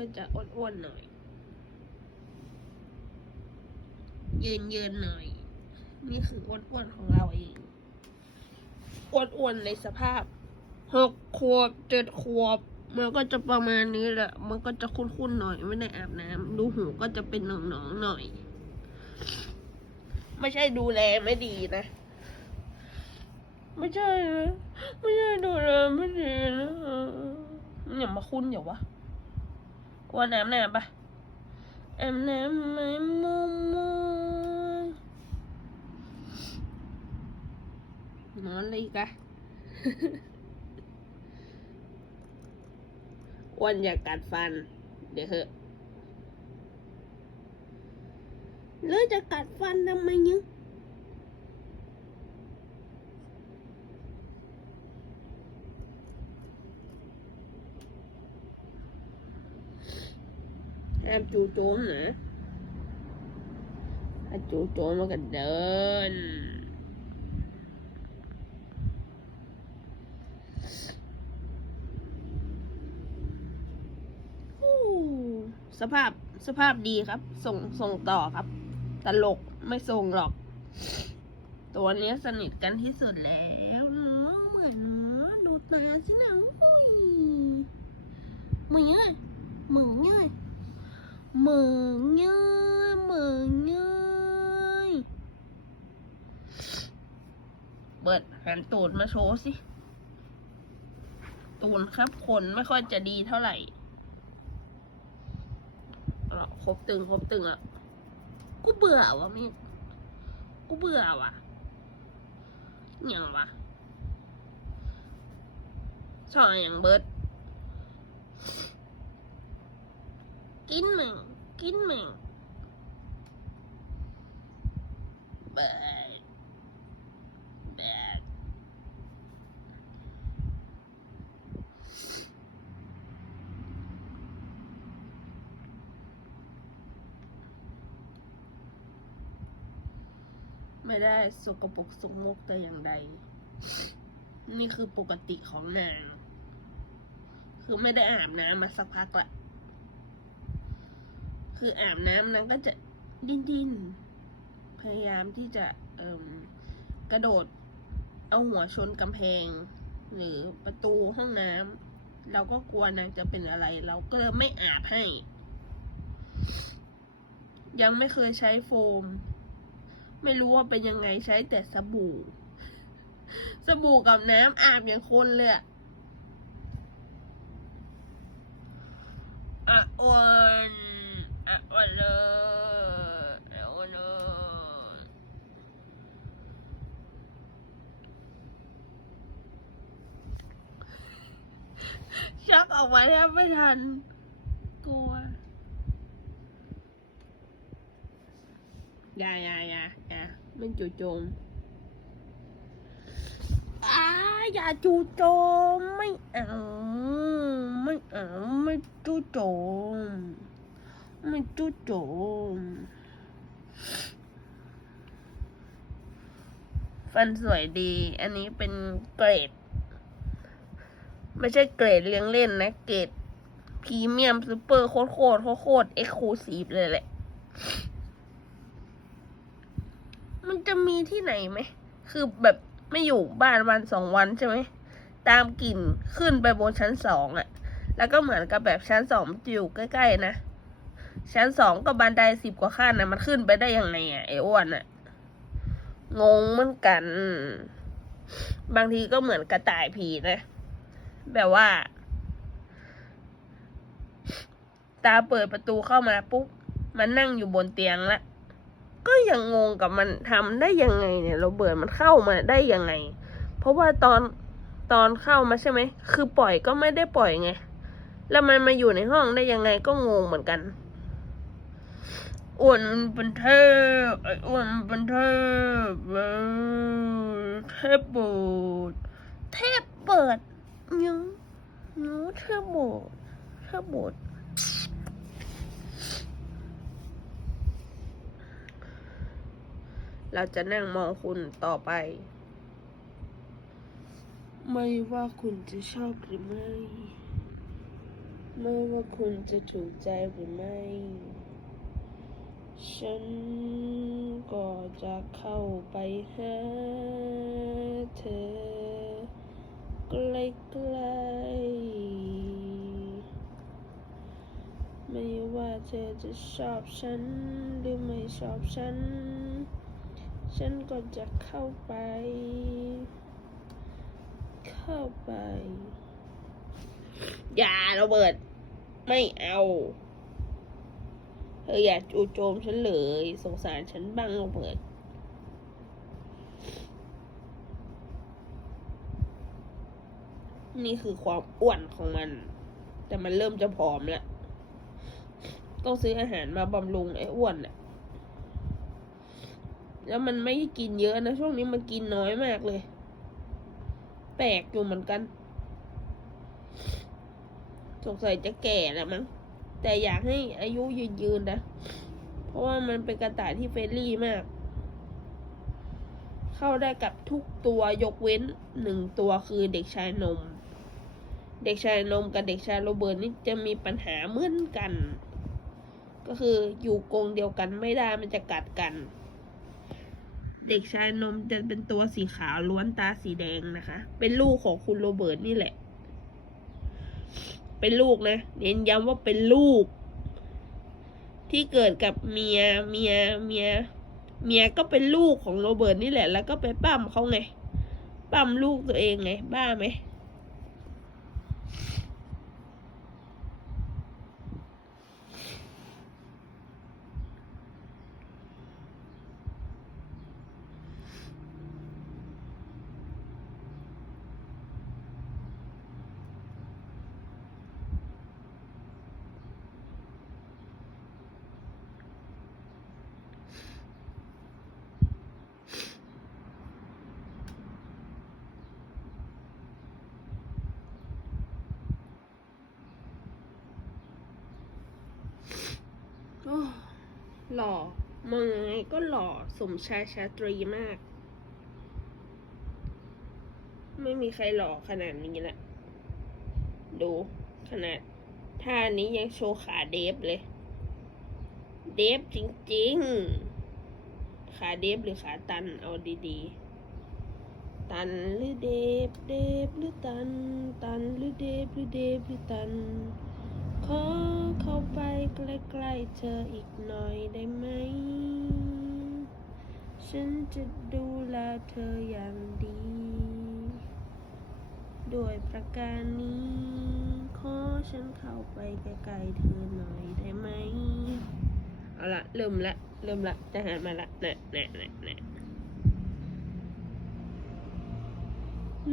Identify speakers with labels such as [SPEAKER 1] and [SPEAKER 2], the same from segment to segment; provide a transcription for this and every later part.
[SPEAKER 1] ก็จะอ้วนๆหน่อยยืนยืนๆหน่อย นี่คืออ้วนๆของเราเอง อ้วนๆในสภาพหกขวบเจ็ดขวบมันก็จะประมาณนี้แหละ มันก็จะคุ้นๆหน่อยไม่ได้อาบน้ำดูหูก็จะเป็นหนองๆหน่อย ไม่ใช่ดูแลไม่ดีนะ ไม่ใช่นะไม่ใช่ดูแลไม่ดีนะอย่ามาคุ้นอย่าวะ ว่าน้ำน้ำปะอาบน้ำไหมมุมมุมนอนเลยกะอ้วันอยากกัดฟัน เดี๋ยวเหอะแล้วจะกัดฟันทำไมเนี่ ห้ามจู่โจมนะถ้าจู่โจมมันก็เดินสภาพสภาพดีครับ ส่งส่งต่อครับ ตลกไม่ส่งหรอก ตัวนี้สนิทกันที่สุดแล้วเนอะเหมือนเนอะดูตาสินะอุ้ยเหมือนเงี้ยเหมือนเงี้ย มือนเงี้ยเหมือนเงี้ยเปิดหันตูดมาโชว์สิ ตูนครับขนไม่ค่อยจะดีเท่าไหร่อะครบตึงครบตึงอะ กูเบื่อวะมิกูเบื่อว่ะอย่างวะชอบอย่างเบิร์ดกินมึง กินมึงเบิร์ดเบิร์ดไม่ได้สกปรกสกมกแต่อย่างใด นี่คือปกติของนาง คือไม่ได้อาบน้ำมาสักพักละ คืออาบน้ำนางก็จะดิ้นดิ้นพยายามที่จะเอ่มกระโดดเอาหัวชนกำแพง หรือประตูห้องน้ำเราก็กลัวนางจะเป็นอะไร เราก็เลยไม่อาบให้ ยังไม่เคยใช้โฟม ไม่รู้ว่าเป็นยังไงใช้แต่สบู่ สบู่กับน้ำอาบอย่างคนเลยอะอะอ่อน ชักออกมาแทบไม่ทัน กลัว อย่าอย่าอย่าอย่ามันจู่โจมอ้าอย่าจู่โจมไม่เอา ไม่เอา ไม่จู่โจม ไม่จู่โจมฟันสวยดี อันนี้เป็นเกรด ไม่ใช่เกรดเลี้ยงเล่นนะ เกรดพรีเมียมซูเปอร์โคตรโคตรโคตรเอ็กซ์คลูซีฟเลยแหละ มันจะมีที่ไหนไหม คือแบบไม่อยู่บ้านวันสองวันใช่ไหม ตามกลิ่นขึ้นไปบนชั้นสองอะ แล้วก็เหมือนกับแบบชั้นสองจะอยู่ใกล้ ๆ นะ ชั้นสองก็บันไดสิบกว่าขั้นนะมันขึ้นไปได้ยังไงอะไอ้อ้วนอะงงเหมือนกัน บางทีก็เหมือนกระต่ายผีนะ แบบว่า ตาเปิดประตูเข้ามาปุ๊บ มันนั่งอยู่บนเตียงละ ก็ยังงงกับมันทำได้ยังไงเนี่ยโราเบิร์ตมันเข้ามาได้ยังไง เพราะว่าตอนตอนเข้ามาใช่ไหม คือปล่อยก็ไม่ได้ปล่อยไง แล้วมันมาอยู่ในห้องได้ยังไงก็งงเหมือนกัน อ้วนมันเป็นเทพไอ้อ้วนมันเป็นเทพเว้ยเทพโบดเทพเปิดเนาะเนาะเทพโบดเทพโบดเราจะนั่งมองคุณต่อไป ไม่ว่าคุณจะชอบหรือไม่ ไม่ว่าคุณจะถูกใจหรือไม่ ฉันก็จะเข้าไปหาเธอใกล้ๆไม่ว่าเธอจะชอบฉันหรือไม่ชอบฉัน ฉันก็จะเข้าไป เข้าไป อย่าโรเบิร์ตไม่เอา เธออย่าจู่โจมฉันเลย สงสารฉันบ้างเบิร์ตนี่คือความอ้วนของมัน แต่มันเริ่มจะผอมแล้ว ต้องซื้ออาหารมาบำรุงไอ้อ้วนน่ะแล้วมันไม่กินเยอะนะ ช่วงนี้มันกินน้อยมากเลย แปลกอยู่เหมือนกัน สงสัยจะแก่แล้วมั้ง แต่อยากให้อายุยืนๆนะ เพราะว่ามันเป็นกระต่ายที่เฟรนลี่มาก เข้าได้กับทุกตัวยกเว้นหนึ่งตัวคือเด็กชายนม เด็กชายนมกับเด็กชายโรเบิร์ตนี่จะมีปัญหาเหมือนกัน ก็คืออยู่กรงเดียวกันไม่ได้มันจะกัดกัน เด็กชายนมจะเป็นตัวสีขาวล้วนตาสีแดงนะคะ เป็นลูกของคุณโรเบิร์ตนี่แหละ เป็นลูกนะเน้นย้ำว่าเป็นลูก ที่เกิดกับเมียเมียเมียเมียก็เป็นลูกของโรเบิร์ตนี่แหละ แล้วก็ไปปั้มเขาไงปั้มลูกตัวเองไง บ้าไหม หล่อมองยังไงก็หล่อสมชายชาตรีมาก ไม่มีใครหล่อขนาดนี้แหละ ดูขนาดท่านี้ยังโชว์ขาเดฟเลย เดฟจริงๆ ขาเดฟหรือขาตันเอาดีๆ ตันหรือเดฟเดฟหรือตัน ตันหรือเดฟหรือเดฟหรือตัน ขอเข้าไปใกล้ๆเธออีกหน่อยได้ไหม ฉันจะดูแลเธออย่างดี ด้วยประการนี้ ขอฉันเข้าไปใกล้ๆเธอหน่อยได้ไหม เอาละเริ่มละเริ่มละจะหันมาละแน่แน่แน่แน่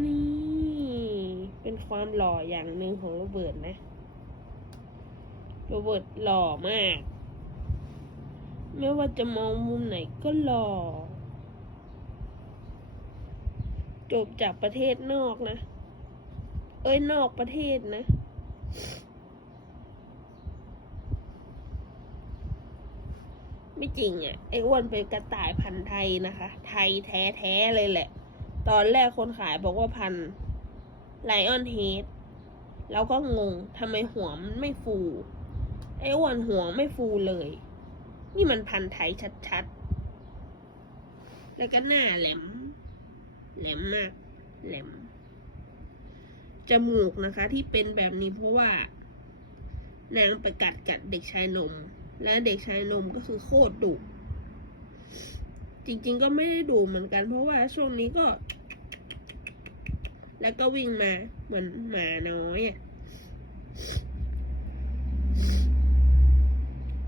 [SPEAKER 1] นี่ เป็นความหล่ออย่างหนึ่งของโรเบิร์ตนะ โรเบิร์ตหล่อมาก ไม่ว่าจะมองมุมไหนก็หล่อ จบจากประเทศนอกนะ เอ้ยนอกประเทศนะ ไม่จริงอะ่ะ ไอ้อ้วนเป็นกระต่ายพันธุ์ไทยนะคะ ไทยแท้ๆเลยแหละ ตอนแรกคนขายบอกว่าพันไลออนเฮดแล้วก็งงทำไมหัวมันไม่ฟู ไอ้อ้วนหัวไม่ฟูเลย นี่มันพันไทยชัดๆ แล้วก็หน้าแหลม แหลมมาก แหลม จมูกนะคะที่เป็นแบบนี้เพราะว่า นางไปกัดกัดเด็กชายนม และเด็กชายนมก็คือโคตรดุ จริงๆก็ไม่ได้ดุเหมือนกัน เพราะว่าช่วงนี้ก็ แล้วก็วิ่งมาเหมือนหมาน้อยอะ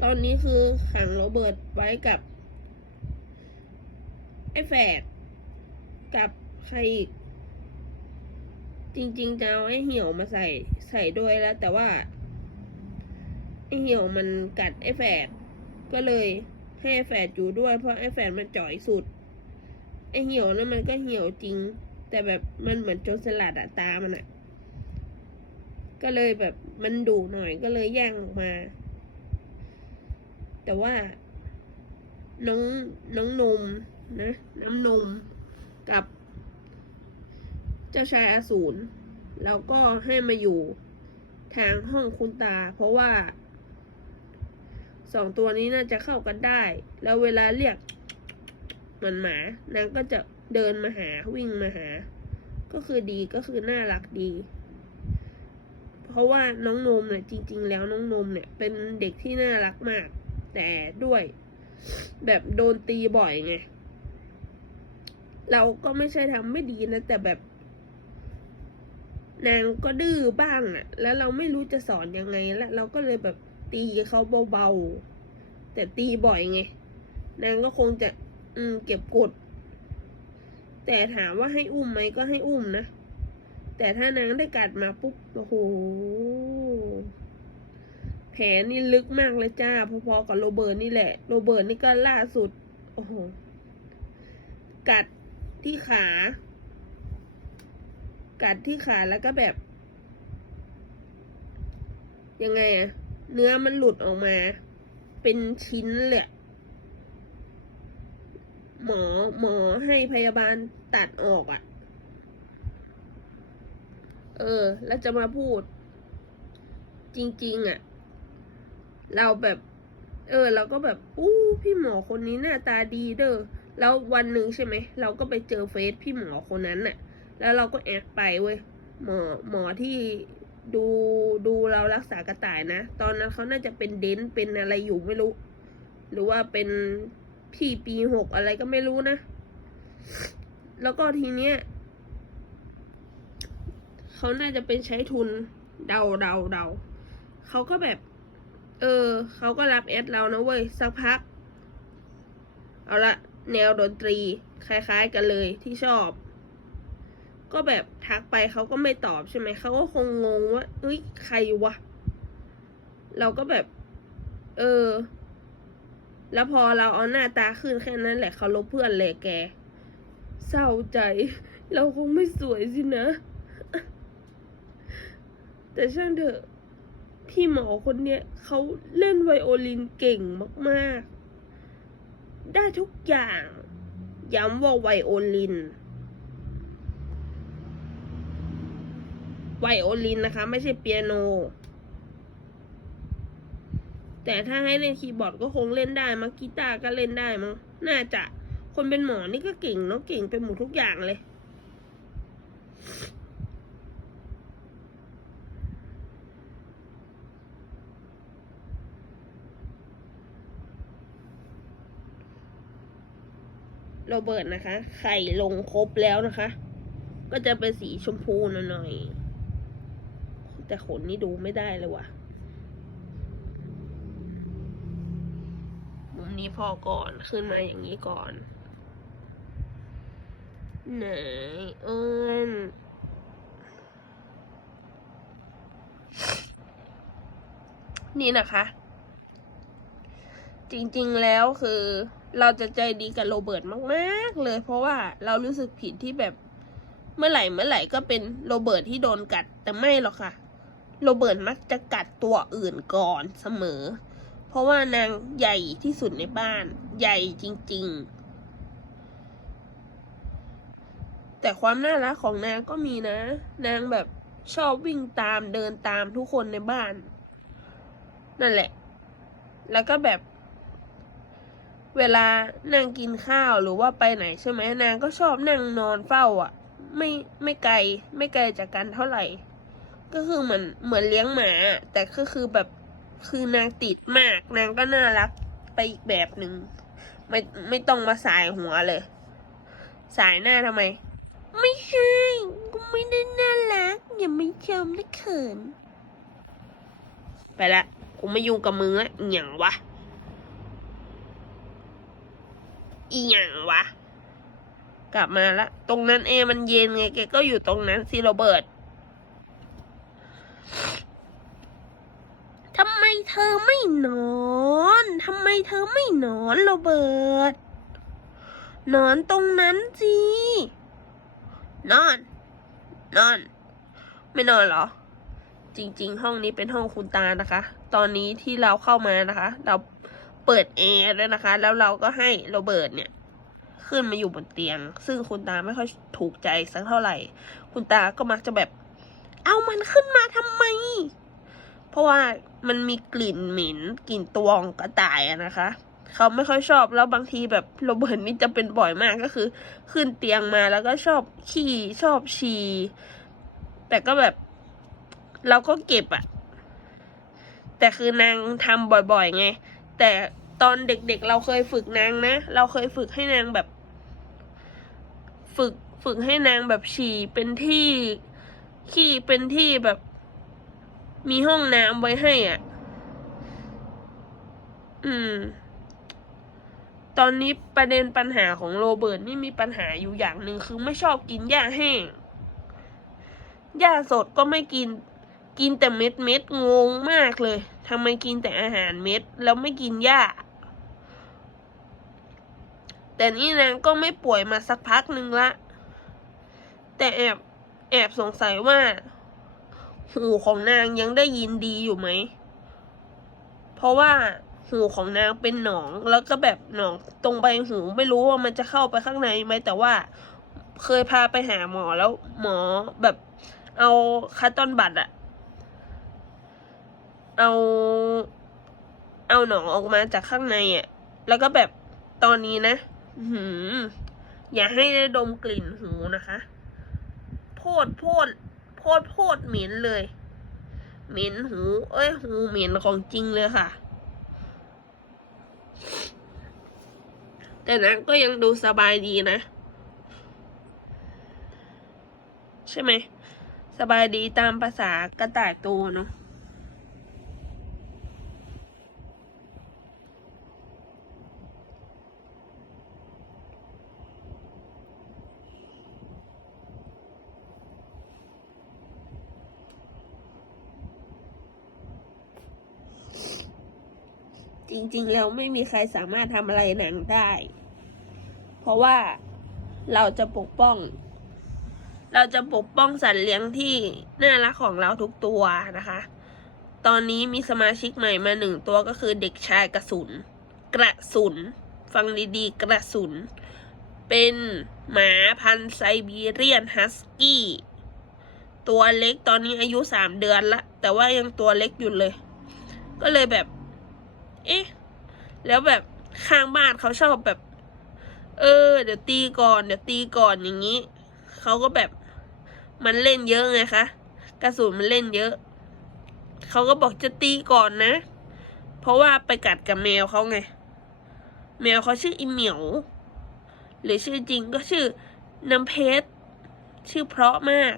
[SPEAKER 1] ตอนนี้คือขังโรเบิร์ตไว้กับ ไอ้แฝดกับใครอีก จริงๆจะเอาไอ้เหี่ยวมาใส่ใส่ด้วยแล้ว แต่ว่า ไอ้เหี่ยวมันกัดไอ้แฝดก็เลยให้ไอ้แฝดอยู่ด้วย เพราะไอ้แฝดมันจ่อยสุด ไอ้เหี่ยวนั้นมันก็เหี่ยวจริง แต่แบบมันเหมือนโจรสลัดอะตามันอะก็เลยแบบมันดุหน่อยก็เลยแย่งออกมา แต่ว่า น้องน้องนมนะน้ำนมกับ เจ้าชายอสูรแล้วก็ให้มาอยู่ทางห้องคุณตา เพราะว่าสองตัวนี้น่าจะเข้ากันได้ แล้วเวลาเรียกเหมือนหมานางก็จะเดินมาหาวิ่งมาหา ก็คือดีก็คือน่ารักดี เพราะว่าน้องนมเนี่ยจริง ๆ แล้วน้องนมเนี่ยเป็นเด็กที่น่ารักมาก แต่ด้วย แบบโดนตีบ่อยไง เราก็ไม่ใช่ทำไม่ดีนะแต่แบบ นางก็ดื้อบ้างอะแล้วเราไม่รู้จะสอนยังไงแล้วเราก็เลยแบบตีเขาเบาๆ แต่ตีบ่อยไง นางก็คงจะ อืม เก็บกด แต่ถามว่าให้อุ้มไหมก็ให้อุ้มนะ แต่ถ้านางได้กัดมาปุ๊บ โอ้โห ผลนี่ลึกมากเลยจ้า พอๆกับโรเบิร์ตนี่แหละ โรเบิร์ตนี่ก็ล่าสุด โอ้โห กัดที่ขา กัดที่ขาแล้วก็แบบ ยังไงอะเนื้อมันหลุดออกมา เป็นชิ้นเลยหมอหมอให้พยาบาลตัดออกอะ่ะ เออ แล้วจะมาพูด จริง ๆอะ เราแบบ เออ เราก็แบบอู้พี่หมอคนนี้หน้าตาดีเด้อแล้ววันหนึ่งใช่ไหมเราก็ไปเจอเฟซพี่หมอคนนั้นน่ะ แล้วเราก็แอดไปเว้ยหมอหมอที่ดูดูเรารักษากระต่ายนะ ตอนนั้นเขาน่าจะเป็นเดนต์เป็นอะไรอยู่ไม่รู้ หรือว่าเป็นพี่ปีหกอะไรก็ไม่รู้นะ แล้วก็ทีเนี้ยเขาน่าจะเป็นใช้ทุนเดาเดาเดาเขาก็แบบ เออ เขาก็รับแอดเรานะเว้ย สักพัก เอาละ แนวดนตรี คล้าย ๆ กันเลยที่ชอบ ก็แบบทักไปเขาก็ไม่ตอบใช่ไหม เขาก็คงงงว่า เอ้ย ใครวะ เราก็แบบ เออ แล้วพอเราเอาหน้าตาขึ้นแค่นั้นแหละเขาลบเพื่อนเลยแก เศร้าใจ เราคงไม่สวยสินะ แต่ช่างเถอะ พี่หมอคนเนี้ยเขาเล่นไวโอลินเก่งมากๆ ได้ทุกอย่าง ย้ำว่าไวโอลิน ไวโอลินนะคะ ไม่ใช่เปียโน แต่ถ้าให้เล่นคีย์บอร์ดก็คงเล่นได้มั้งกีตาร์ก็เล่นได้มั้งน่าจะคนเป็นหมอนี่ก็เก่งเนาะเก่งไปหมดทุกอย่างเลย โรเบิร์ตนะคะ ไข่ลงครบแล้วนะคะ ก็จะเป็นสีชมพูหน่อยๆแต่ขนนี่ดูไม่ได้เลยว่ะมุมนี้พอก่อนขึ้นมาอย่างนี้ก่อนไหนเอิญนี่นะคะ จริงๆแล้วคือ เราจะใจดีกับโรเบิร์ตมากๆ เลย เพราะว่าเรารู้สึกผิดที่แบบเมื่อไหร่เมื่อไหร่ก็เป็นโรเบิร์ตที่โดนกัด แต่ไม่หรอกค่ะโรเบิร์ตมักจะกัดตัวอื่นก่อนเสมอ เพราะว่านางใหญ่ที่สุดในบ้าน ใหญ่จริง ๆ แต่ความน่ารักของนางก็มีนะ นางแบบชอบวิ่งตามเดินตามทุกคนในบ้าน นั่นแหละ แล้วก็แบบ เวลานั่งกินข้าวหรือว่าไปไหนใช่ไหมนางก็ชอบนั่งนอนเฝ้าอะ ไม่ไม่ไกลไม่ไกลจากกันเท่าไหร่ ก็คือเหมือนเหมือนเลี้ยงหมา แต่ก็คือแบบคือนางติดมาก นางก็น่ารักไปอีกแบบหนึ่งไม่ไม่ต้องมาสายหัวเลย สายหน้าทำไม ไม่ใช่กูไม่ได้น่ารักอย่าไม่ชมนะเขิน ไปละกูไม่ยุ่งกับมึงละอหย่างวะ อีหยังวะ กลับมาละ ตรงนั้นเองมันเย็นไงแกก็อยู่ตรงนั้นสิโรเบิร์ตทำไมเธอไม่นอนทำไมเธอไม่นอนโรเบิร์ตนอนตรงนั้นสินอน นอน ไม่นอนเหรอ จริง ๆ ห้องนี้เป็นห้องคุณตานะคะ ตอนนี้ที่เราเข้ามานะคะ เรา เปิดแอร์ด้วยนะคะ แล้วเราก็ให้โรเบิร์ตเนี่ย ขึ้นมาอยู่บนเตียง ซึ่งคุณตาไม่ค่อยถูกใจสักเท่าไหร่ คุณตาก็มักจะแบบ เอามันขึ้นมาทำไม เพราะว่ามันมีกลิ่นเหม็นกลิ่นตัวของกระต่ายนะคะ เขาไม่ค่อยชอบแล้วบางทีแบบโรเบิร์ตนี่จะเป็นบ่อยมากก็คือ ขึ้นเตียงมาแล้วก็ชอบขี้ชอบฉี่แต่ก็แบบ เราก็เก็บอะแต่คือนางทำบ่อยๆไง แต่ ตอนเด็กๆเราเคยฝึกนางนะ เราเคยฝึกให้นางแบบ ฝึกฝึกให้นางแบบฉี่เป็นที่ขี้เป็นที่แบบ มีห้องน้ำไว้ให้อะ อืม ตอนนี้ประเด็นปัญหาของโรเบิร์ตนี่มีปัญหาอยู่อย่างหนึ่งคือไม่ชอบกินหญ้าแห้งหญ้าสดก็ไม่กิน กินแต่เม็ดเม็ดงงมากเลยทำไมกินแต่อาหารเม็ด แล้วไม่กินหญ้า แต่นี่นางก็ไม่ป่วยมาสักพักหนึ่งละ แต่แอบแอบสงสัยว่า หูของนางยังได้ยินดีอยู่ไหม เพราะว่าหูของนางเป็นหนองแล้วก็แบบหนองตรงใบหูไม่รู้ว่ามันจะเข้าไปข้างในไหมแต่ว่าเคยพาไปหาหมอแล้วหมอแบบเอาคัตตอนบัตอะเอาเอาหนองออกมาจากข้างในอะแล้วก็แบบตอนนี้นะ อื้อหือย่าให้ได้ดมกลิ่นหูนะคะ โพดโพดโพดโพดเหม็นเลย เหม็นหู เอ้ย หูเหม็นของจริงเลยค่ะ แต่นางก็ยังดูสบายดีนะ ใช่ไหม สบายดีตามภาษากระต่ายตัวเนาะ จริง ๆ แล้วไม่มีใครสามารถทำอะไรหนังได้ เพราะว่าเราจะปกป้อง เราจะปกป้องสัตว์เลี้ยงที่น่ารักของเราทุกตัวนะคะ ตอนนี้มีสมาชิกใหม่มาหนึ่งตัวก็คือเด็กชายกระสุน กระสุน ฟังดีๆ กระสุน เป็นหมาพันธุ์ไซบีเรียนฮัสกี้ ตัวเล็กตอนนี้อายุสามเดือนละ แต่ว่ายังตัวเล็กอยู่เลย ก็เลยแบบ เอ๊ะ แล้วแบบข้างบ้านเขาชอบแบบ เออ เดี๋ยวตีก่อน เดี๋ยวตีก่อนอย่างนี้ เขาก็แบบมันเล่นเยอะไงคะ กระสุนมันเล่นเยอะ เขาก็บอกจะตีก่อนนะ เพราะว่าไปกัดกับแมวเขาไง แมวเขาชื่ออีเหมียว หรือชื่อจริงก็ชื่อน้ำเพชร ชื่อเพราะมาก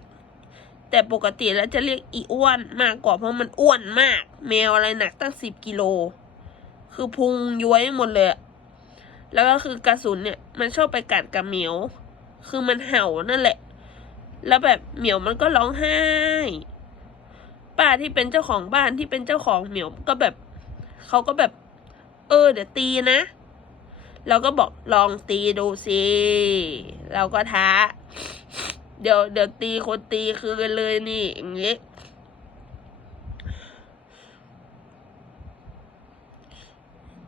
[SPEAKER 1] แต่ปกติแล้วจะเรียกอีอ้วนมากกว่าเพราะมันอ้วนมาก แมวอะไรหนักตั้งสิบกิโล คือพุงย้วยหมดเลย แล้วก็คือกระสุนเนี่ย มันชอบไปกัดกับเหมียว คือมันเห่านั่นแหละ แล้วแบบเหมียวมันก็ร้องไห้ ป้าที่เป็นเจ้าของบ้านที่เป็นเจ้าของเหมียวก็แบบเขาก็แบบ เออ เดี๋ยวตีนะ เราก็บอกลองตีดูสิเราก็ท้า เดี๋ยวเดี๋ยวตีคนตีคืนเลยนี่อย่างงี้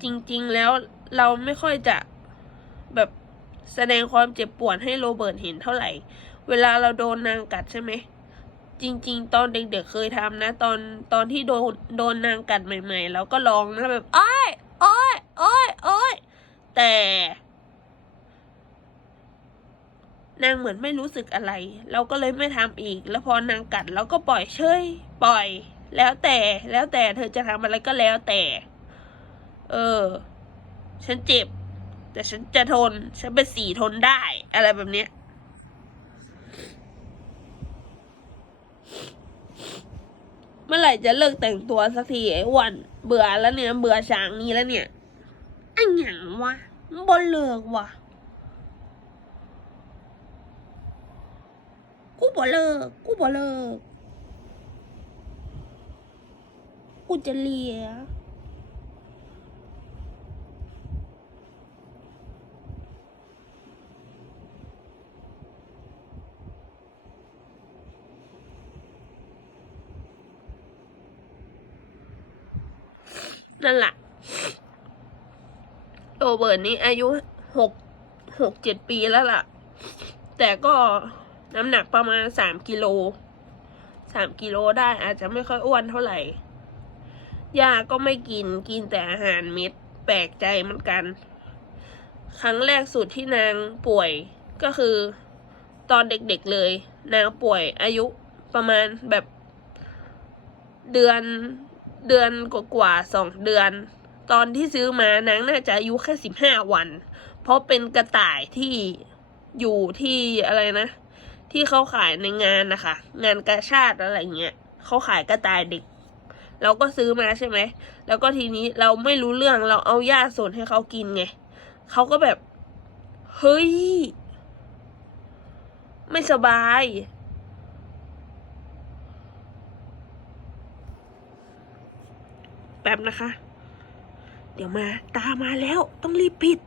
[SPEAKER 1] จริง ๆ แล้วเราไม่ค่อยจะแบบแสดงความเจ็บปวดให้โรเบิร์ตเห็นเท่าไหร่ เวลาเราโดนนางกัดใช่ไหม จริง ๆ ตอนเด็กๆเคยทำนะ ตอนตอนที่โดนโดนนางกัดใหม่ ๆ เราก็ร้องนะแบบอ้อยอ้อยอ้อยอ้อยแต่นางเหมือนไม่รู้สึกอะไร เราก็เลยไม่ทำอีก แล้วพอนางกัดเราก็ปล่อยเฉยปล่อย แล้วแต่แล้วแต่เธอจะทำอะไรก็แล้วแต่ เออ ฉันเจ็บ แต่ฉันจะทน ฉันเป็นสีทนได้ อะไรแบบเนี้ยเมื่อไหร่จะเลิกแต่งตัวสักทีไอ้วันเบื่อแล้วเนี่ย เบื่อช้างนี้แล้วเนี่ยไอ้หยังวะบนเลิกวะกูบ่เลิก กูบ่เลิก กูจะเลีย นั่นแหละโรเบิร์ตนี่อายุหกหกเจ็ดปีแล้วล่ะ แต่ก็น้ำหนักประมาณสามกิโลสามกิโลได้อาจจะไม่ค่อยอ้วนเท่าไหร่ยาก็ไม่กินกินแต่อาหารเม็ดแปลกใจเหมือนกัน ครั้งแรกสุดที่นางป่วยก็คือ ตอนเด็กๆเลย นางป่วยอายุประมาณแบบเดือน เดือนกว่าๆสองเดือน ตอนที่ซื้อมานางน่าจะอายุแค่สิบห้าวัน เพราะเป็นกระต่ายที่อยู่ที่อะไรนะ ที่เขาขายในงานนะคะ งานกาชาติอะไรเงี้ยเขาขายกระต่ายเด็ก เราก็ซื้อมาใช่ไหม แล้วก็ทีนี้เราไม่รู้เรื่องเราเอาหญ้าสดให้เขากินไงเขาก็แบบ เฮ้ย ไม่สบาย แป๊บนะคะ เดี๋ยวมา ตามาแล้วต้องรีบปิด